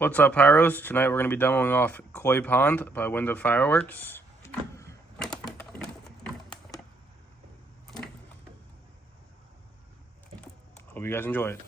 What's up, Pyros? Tonight we're going to be demoing off Koi Pond by Winda Fireworks. Hope you guys enjoy it.